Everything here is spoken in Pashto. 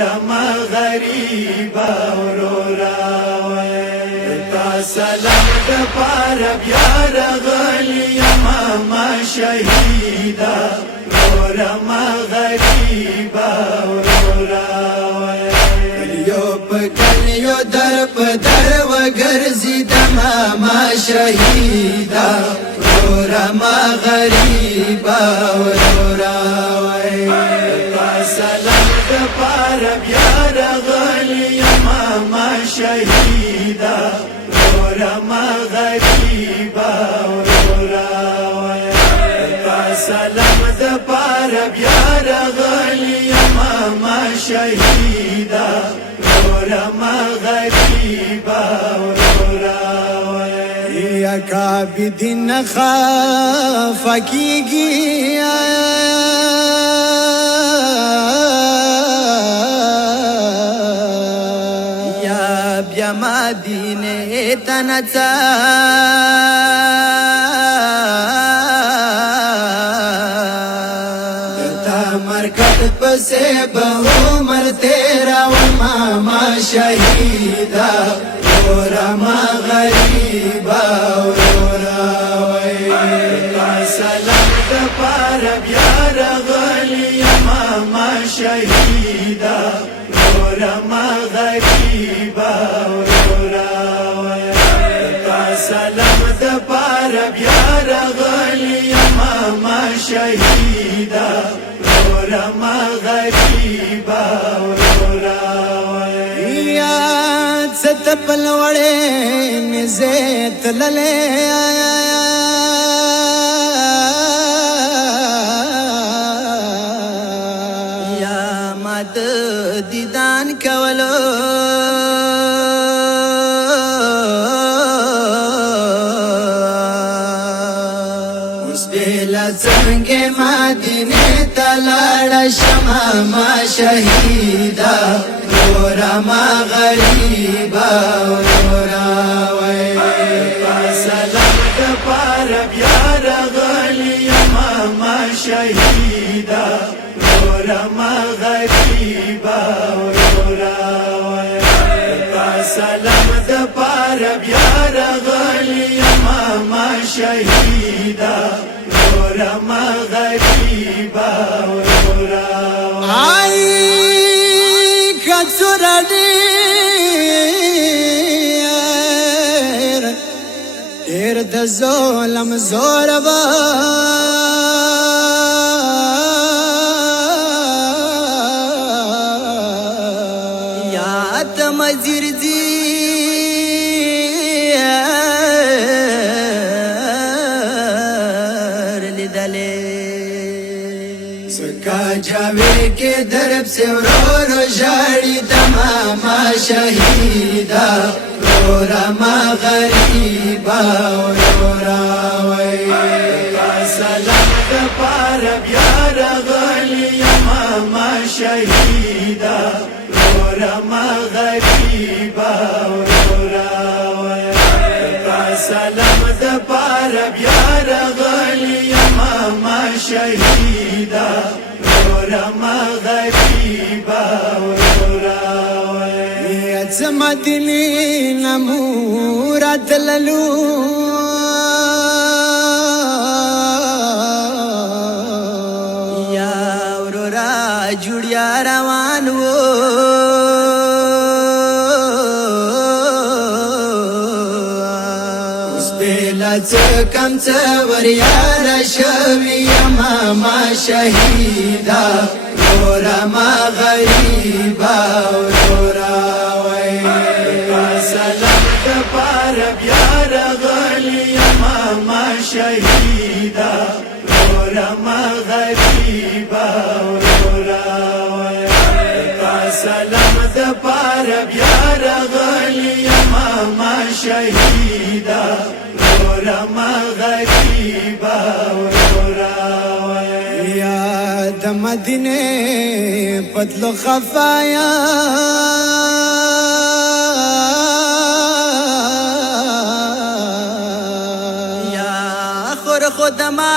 رما غریبا ورورا تا سلام د پار بیا رغلی ما شهیدا رما غریبا ورورا یو پکلیو در پدر وګرځي د ما شهیدا رما غریبا ورورا سلام د پار بیا رغلی ما شهیدا رما غریبا ورورا سلام د پار بیا رغلی ما شهیدا رما غریبا ورورا یا کعبدین خافکیگی بیا مدینه تنتا تا مرکت پسے عمر تیرا وما شہیدا رما غریبا ورورا سلام د پار بیا رغلی ما شہیدا رما غریبا ورورا سلام د پار بیا رغلی ما شهیدا رما غریبا ورورا یا ست پلوړې نزیت للې یا مد دیدان کولو څنګه مدینه تلاړ شمع ما شهیدا رما غریبا ورورا سلام د پار بیا رغلی ما شهیدا رما غریبا ورورا سلام د پار بیا رغلی ما شهیدا رما غریبا ورورا آی کڅر ډیر د ظلم زور وا یا ته مزیر دی جاوے کے درب سے رو جاڑی دما شہیدا رما غریبا ورورا سلام د پار بیا رغلی ما شہیدا رما غریبا ورورا سلام د پار بیا رغلی ما شهیدا رما غریبا ورورا یت مدینه نمورات للو یا ورورا جوړیا روان وو کم وریا رشوی ما شهیدا رما غریبا ورورا سلام د پار بیا رغلی ما شهیدا رما غریبا ورورا سلام د پار بیا رغلی ما شهیدا رما غریبا ورورا یا د مدینه پتلو خفایا یا خور خودما